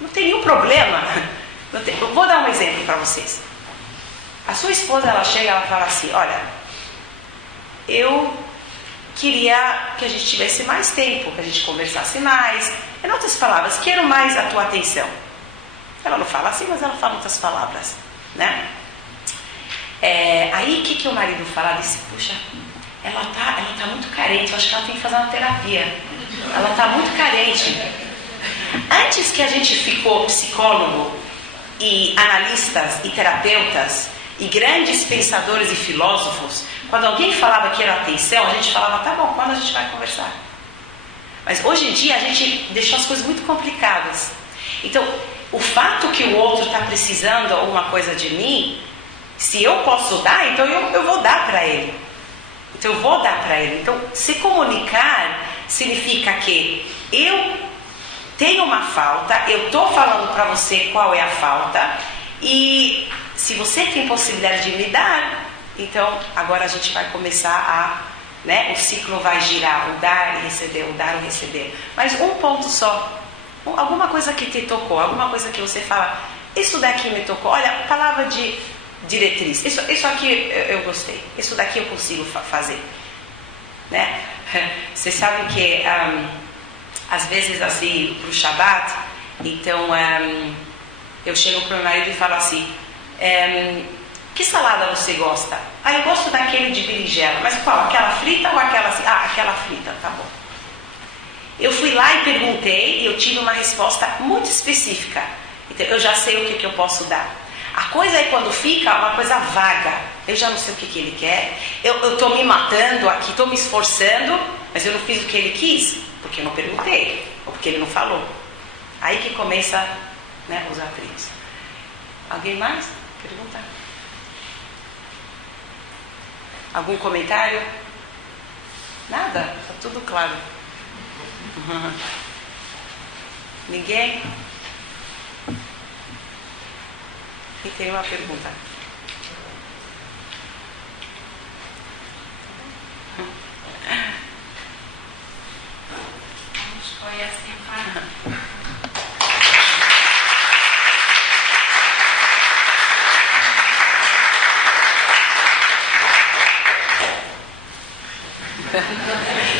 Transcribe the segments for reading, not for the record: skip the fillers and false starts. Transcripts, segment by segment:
Não tem nenhum problema. Eu vou dar um exemplo para vocês. A sua esposa, ela chega e ela fala assim, olha, eu queria que a gente tivesse mais tempo, que a gente conversasse mais. Em outras palavras, quero mais a tua atenção. Ela não fala assim, mas ela fala outras palavras, né? Aí o que o marido fala? Disse, puxa, ela tá muito carente, eu acho que ela tem que fazer uma terapia. Ela tá muito carente. Antes que a gente ficou psicólogo e analistas e terapeutas e grandes pensadores e filósofos, quando alguém falava que era atenção, a gente falava, tá bom, quando a gente vai conversar? Mas hoje em dia a gente deixou as coisas muito complicadas. Então, o fato que o outro está precisando alguma coisa de mim, se eu posso dar, então eu vou dar para ele. Então eu vou dar para ele. Então, se comunicar significa que eu tenho uma falta, eu estou falando para você qual é a falta, e se você tem possibilidade de me dar, então agora a gente vai começar o ciclo vai girar, o dar e receber, o dar e receber. Mas um ponto só, alguma coisa que te tocou, alguma coisa que você fala, isso daqui me tocou, olha, palavra de diretriz, isso aqui eu gostei, isso daqui eu consigo fazer, né? Vocês sabem que às vezes assim, pro Shabbat, então eu chego pro meu marido e falo assim, que salada você gosta? Eu gosto daquele de berinjela, mas qual? Aquela frita ou aquela assim? Aquela frita, tá bom. Eu fui lá e perguntei e eu tive uma resposta muito específica, então eu já sei o que eu posso dar. A coisa é quando fica uma coisa vaga, eu já não sei o que ele quer, eu estou me matando aqui, estou me esforçando, mas eu não fiz o que ele quis, porque eu não perguntei, ou porque ele não falou. Aí que começa, os atritos. Alguém mais? Pergunta? Algum comentário? Nada? Está tudo claro. Ninguém? E tem uma pergunta. Foi assim,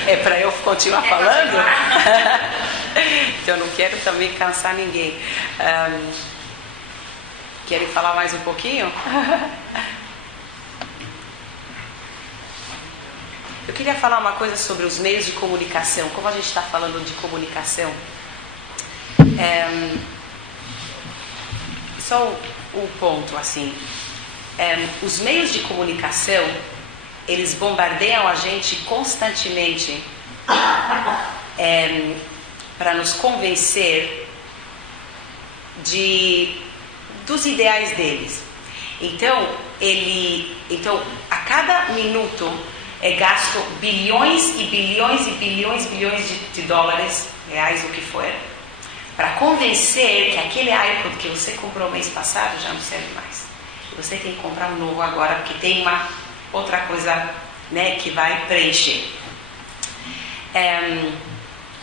É para eu continuar falando? Então eu não quero também cansar ninguém. Querem falar mais um pouquinho? Eu queria falar uma coisa sobre os meios de comunicação. Como a gente está falando de comunicação, só um ponto assim. Os meios de comunicação, eles bombardeiam a gente constantemente para nos convencer dos ideais deles. Então, a cada minuto é gasto bilhões e bilhões e bilhões e bilhões de dólares, reais, o que for, para convencer que aquele iPod que você comprou mês passado já não serve mais. Você tem que comprar um novo agora, porque tem uma outra coisa, que vai preencher.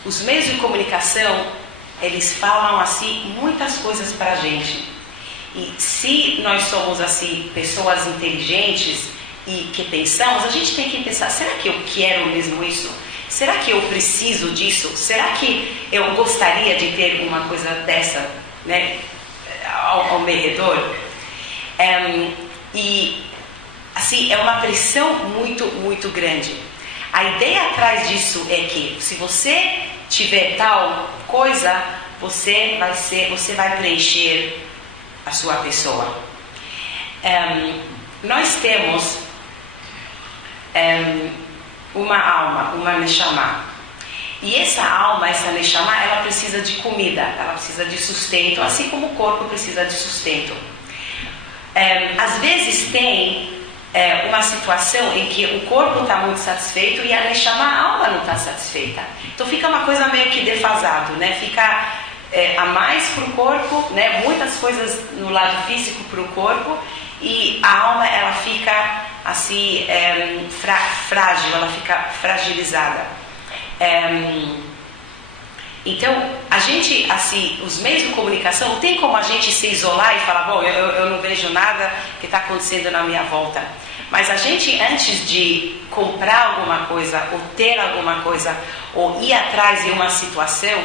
Os meios de comunicação, eles falam assim muitas coisas para a gente. E se nós somos assim pessoas inteligentes e que pensamos, a gente tem que pensar, será que eu quero mesmo isso? Será que eu preciso disso? Será que eu gostaria de ter uma coisa dessa, ao meu redor? E assim, é uma pressão muito, muito grande. A ideia atrás disso é que se você tiver tal coisa, você vai preencher a sua pessoa. Nós temos uma alma, uma neshama. E essa alma, essa neshama, ela precisa de comida, ela precisa de sustento, assim como o corpo precisa de sustento. Às vezes tem uma situação em que o corpo está muito satisfeito e a neshama, a alma, não está satisfeita. Então fica uma coisa meio que defasado, fica a mais para o corpo, muitas coisas no lado físico para o corpo, e a alma, ela fica assim frágil, ela fica fragilizada. Então, a gente, assim, os meios de comunicação, não tem como a gente se isolar e falar, bom, eu não vejo nada que está acontecendo na minha volta. Mas a gente, antes de comprar alguma coisa, ou ter alguma coisa, ou ir atrás de uma situação,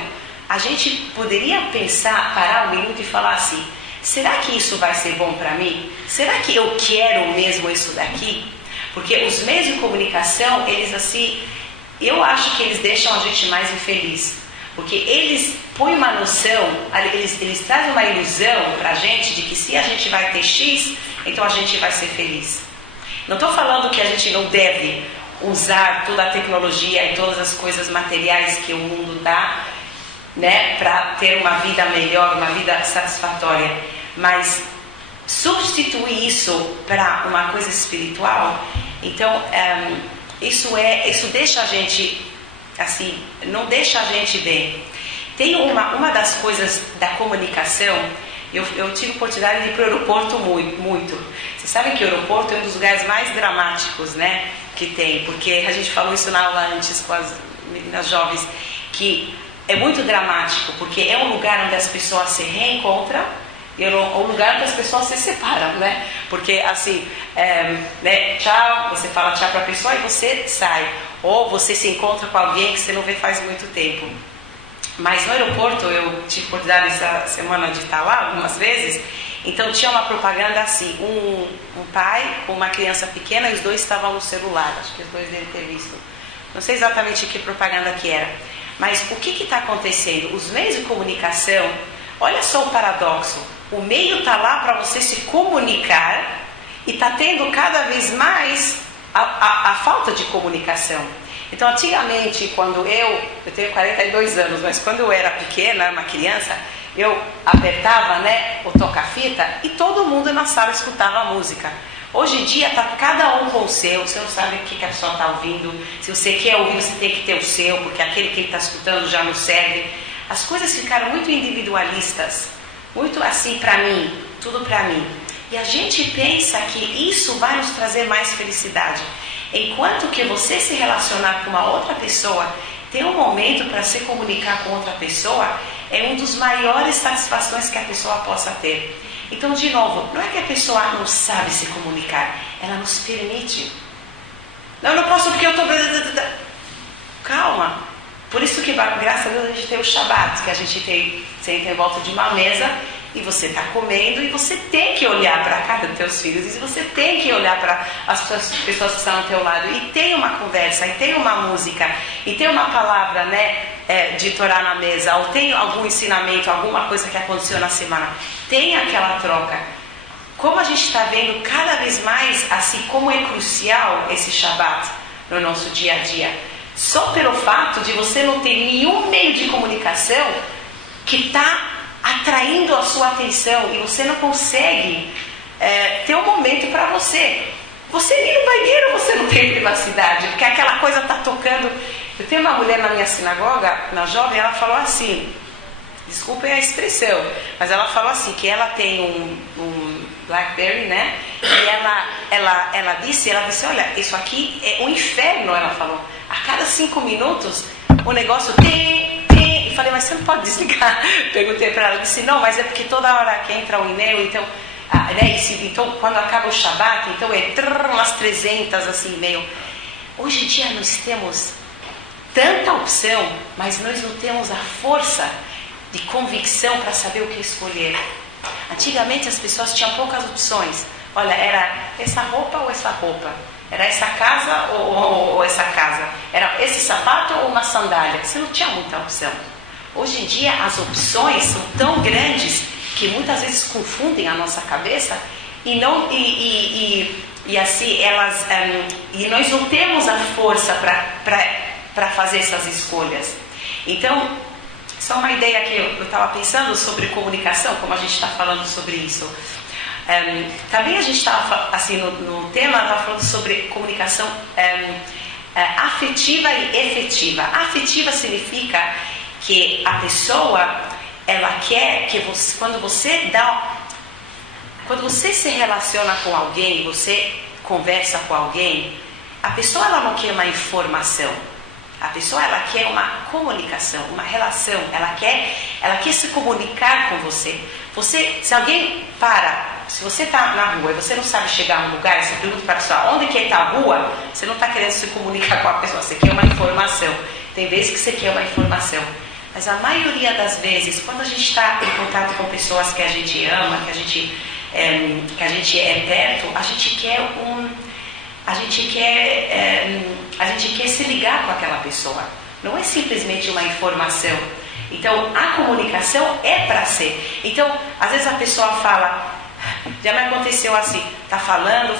a gente poderia pensar, parar um minuto e falar assim, será que isso vai ser bom para mim? Será que eu quero mesmo isso daqui? Porque os meios de comunicação, eles assim, eu acho que eles deixam a gente mais infeliz. Porque eles põem uma noção, eles trazem uma ilusão para a gente de que se a gente vai ter X, então a gente vai ser feliz. Não estou falando que a gente não deve usar toda a tecnologia e todas as coisas materiais que o mundo dá, né, para ter uma vida melhor, uma vida satisfatória. Mas substituir isso para uma coisa espiritual, então isso deixa a gente assim, não deixa a gente bem. Tem uma das coisas da comunicação, eu tive a oportunidade de ir para o aeroporto muito. Vocês sabem que o aeroporto é um dos lugares mais dramáticos, né, que tem, porque a gente falou isso na aula antes com as meninas jovens, que é muito dramático, porque é um lugar onde as pessoas se reencontram e é um lugar onde as pessoas se separam, né? Porque assim, né, tchau, você fala tchau para a pessoa e você sai. Ou você se encontra com alguém que você não vê faz muito tempo. Mas no aeroporto, eu tive oportunidade essa semana de estar lá algumas vezes, então tinha uma propaganda assim, um pai com uma criança pequena e os dois estavam no celular, acho que os dois devem ter visto. Não sei exatamente que propaganda que era, mas o que está acontecendo? Os meios de comunicação, olha só o paradoxo, o meio está lá para você se comunicar e está tendo cada vez mais a falta de comunicação. Então, antigamente, quando eu tenho 42 anos, mas quando eu era pequena, uma criança, eu apertava, né, o toca-fita e todo mundo na sala escutava a música. Hoje em dia, está cada um com o seu, você não sabe o que a pessoa está ouvindo, se você quer ouvir, você tem que ter o seu, porque aquele que ele está escutando já não serve. As coisas ficaram muito individualistas, muito assim para mim, tudo para mim. E a gente pensa que isso vai nos trazer mais felicidade. Enquanto que você se relacionar com uma outra pessoa, ter um momento para se comunicar com outra pessoa, é uma das maiores satisfações que a pessoa possa ter. Então, de novo, não é que a pessoa não sabe se comunicar, ela nos permite. Não, eu não posso porque eu estou... Calma. Por isso que, graças a Deus, a gente tem o Shabat, que a gente senta em volta de uma mesa e você está comendo e você tem que olhar para a cara dos teus filhos e você tem que olhar para as pessoas que estão ao teu lado e tem uma conversa, e tem uma música, e tem uma palavra, né, de Torá na mesa, ou tem algum ensinamento, alguma coisa que aconteceu na semana, tem aquela troca. Como a gente está vendo cada vez mais, assim, como é crucial esse Shabat no nosso dia a dia. Só pelo fato de você não ter nenhum meio de comunicação que está atraindo a sua atenção e você não consegue ter um momento para você. Você nem no banheiro você não tem privacidade, porque aquela coisa está tocando. Eu tenho uma mulher na minha sinagoga, na jovem, ela falou assim, desculpem a expressão, mas ela falou assim, que ela tem um Blackberry, né? E ela disse, olha, isso aqui é um inferno, ela falou. A cada 5 minutos, o negócio tem. E falei, mas você não pode desligar? Perguntei para ela, disse, não, mas é porque toda hora que entra um e-mail, então, né, então quando acaba o Shabat, então é umas 300 assim, e-mail. Hoje em dia nós temos tanta opção, mas nós não temos a força de convicção para saber o que escolher. Antigamente as pessoas tinham poucas opções. Olha, era essa roupa ou essa roupa? Era essa casa ou essa casa? Era esse sapato ou uma sandália? Você não tinha muita opção. Hoje em dia as opções são tão grandes que muitas vezes confundem a nossa cabeça e nós não temos a força para fazer essas escolhas. Então, só uma ideia que eu estava pensando sobre comunicação, como a gente está falando sobre isso. Também a gente estava, assim, no tema, estava falando sobre comunicação afetiva e efetiva. Afetiva significa que a pessoa, ela quer que você, quando você se relaciona com alguém, você conversa com alguém, a pessoa ela não quer uma informação. A pessoa, ela quer uma comunicação, uma relação, ela quer se comunicar com você. Se alguém se você está na rua e você não sabe chegar a um lugar, você pergunta para a pessoa onde que está a rua, você não está querendo se comunicar com a pessoa, você quer uma informação. Tem vezes que você quer uma informação. Mas a maioria das vezes, quando a gente está em contato com pessoas que a gente ama, que a gente é perto, a gente quer se ligar com aquela pessoa. Não é simplesmente uma informação. Então, a comunicação é para ser. Então, às vezes a pessoa fala, já me aconteceu assim, tá falando,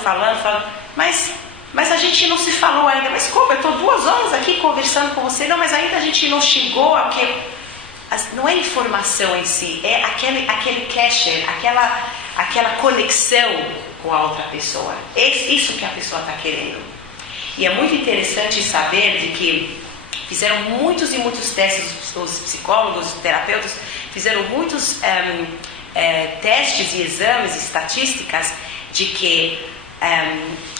mas a gente não se falou ainda. Mas como? Eu estou 2 horas aqui conversando com você. Não, mas ainda a gente não chegou àquele... Não é informação em si, é aquele cashier, aquela conexão com a outra pessoa. É isso que a pessoa está querendo. E é muito interessante saber de que fizeram muitos e muitos testes, os psicólogos, os terapeutas, fizeram muitos testes e exames, estatísticas, de que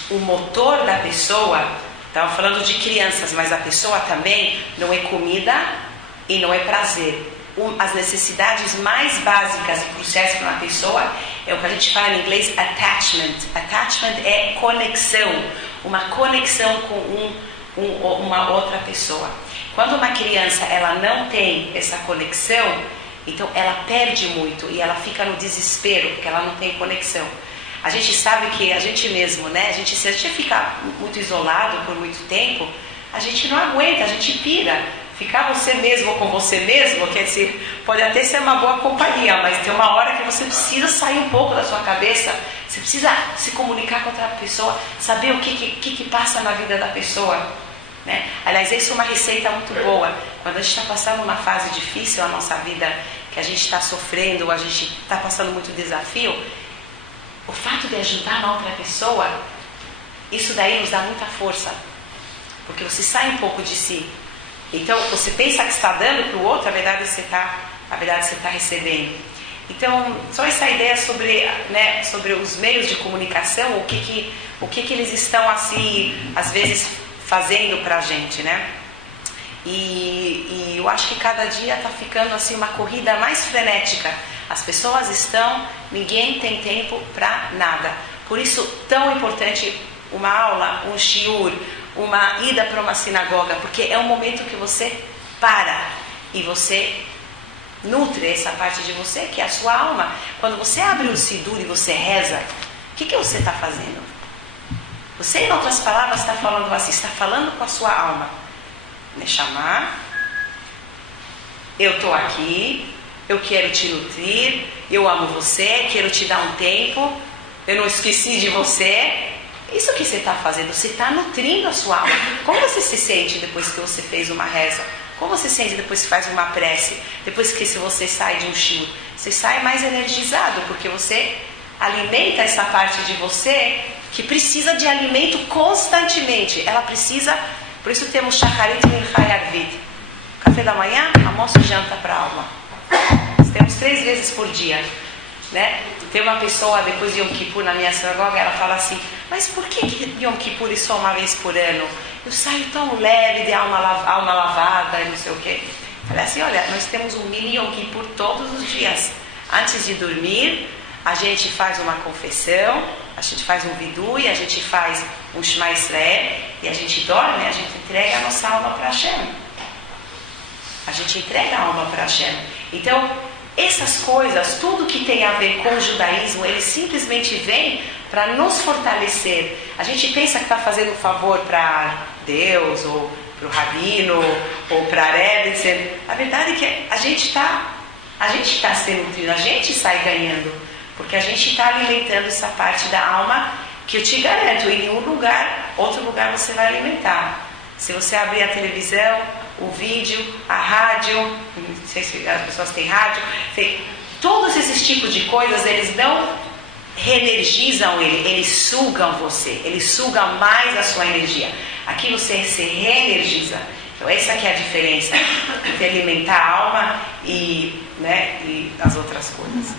o motor da pessoa, estava falando de crianças, mas a pessoa também, não é comida e não é prazer. As necessidades mais básicas e cruciais para uma pessoa é o que a gente fala em inglês attachment. Attachment é conexão, uma conexão com uma outra pessoa. Quando uma criança ela não tem essa conexão, então ela perde muito e ela fica no desespero porque ela não tem conexão. A gente sabe que a gente mesmo, né? Se a gente ficar muito isolado por muito tempo, a gente não aguenta, a gente pira. Ficar você mesmo com você mesmo, quer dizer, pode até ser uma boa companhia, mas tem uma hora que você precisa sair um pouco da sua cabeça, você precisa se comunicar com outra pessoa, saber o que passa na vida da pessoa, né? Aliás, isso é uma receita muito boa. Quando a gente está passando uma fase difícil na nossa vida, que a gente está sofrendo, a gente está passando muito desafio, o fato de ajudar uma outra pessoa, isso daí nos dá muita força, porque você sai um pouco de si. Então, você pensa que está dando para o outro, a verdade você está recebendo. Então, só essa ideia sobre os meios de comunicação, o que eles estão, assim, às vezes, fazendo para a gente, né? E eu acho que cada dia está ficando, assim, uma corrida mais frenética. As pessoas ninguém tem tempo para nada. Por isso, tão importante uma aula, um shiur, uma ida para uma sinagoga, porque é um momento que você para e você nutre essa parte de você, que é a sua alma. Quando você abre o sidur e você reza, o que você está fazendo? Você, em outras palavras, está falando assim, está falando com a sua alma. Neshama, eu estou aqui, eu quero te nutrir, eu amo você, quero te dar um tempo, eu não esqueci de você. Isso que você está fazendo, você está nutrindo a sua alma. Como você se sente depois que você fez uma reza? Como você se sente depois que faz uma prece? Depois que você sai de um shiur? Você sai mais energizado, porque você alimenta essa parte de você que precisa de alimento constantemente. Ela precisa, por isso temos Shacharit Mincha Yarvit. Café da manhã, almoço e janta para a alma. Temos 3 vezes por dia, né? Tem uma pessoa, depois de Yom Kippur, na minha sinagoga, ela fala assim, mas por que Yom Kippur é só uma vez por ano? Eu saio tão leve, de alma lavada e não sei o quê. Eu falei assim, olha, nós temos um mini Yom Kippur todos os dias. Antes de dormir, a gente faz uma confissão, a gente faz um vidui, a gente faz um Shema Israel, e a gente dorme, a gente entrega a nossa alma para Hashem. A gente entrega a alma para Hashem. Então, essas coisas, tudo que tem a ver com o judaísmo, ele simplesmente vem para nos fortalecer. A gente pensa que está fazendo um favor para Deus, ou para o Rabino, ou para a Rebbe. A verdade é que a gente está sendo nutrido, a gente sai ganhando, porque a gente está alimentando essa parte da alma que eu te garanto, em outro lugar você vai alimentar. Se você abrir a televisão, o vídeo, a rádio, não sei se as pessoas têm rádio, todos esses tipos de coisas, eles não reenergizam eles sugam você, eles sugam mais a sua energia. Aqui você se reenergiza. Então essa que é a diferença entre alimentar a alma e as outras coisas.